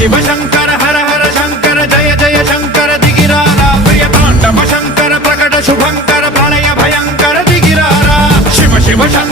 शिव शंकर हर हर शंकर जय जय शंकर दिगिरारा प्रिय तांडव शंकर प्रकट शुभंकर प्रलय भयंकर दिगिरारा शिव शिव शंकर